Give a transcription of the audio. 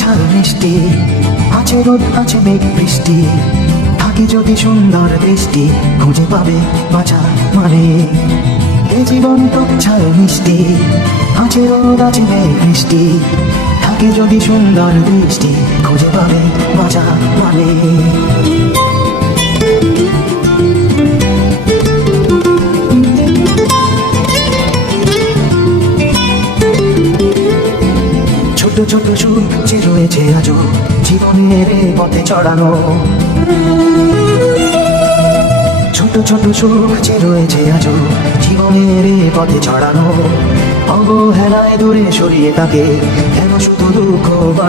ঝাল মিষ্টি, আছে রোদ আছে মেঘ বৃষ্টি, থাকে যদি সুন্দর দৃষ্টি, খুঁজে পাবে বাঁচা মানে। এ জীবন তো ঝাল মিষ্টি, আছে রোদ আছে মেঘ বৃষ্টি, থাকে যদি সুন্দর দৃষ্টি, খুঁজে পাবে বাঁচা মানে। ছোট ছোট সুখ যে রয়েছে আজও জীবনের পথে চড়ানো, ছোট ছোট সুখ যে রয়েছে আজও জীবনের পথে চড়ানো, অবহেলায় দূরে সরিয়ে তাকে কেন শুধু দুঃখ বাড়া।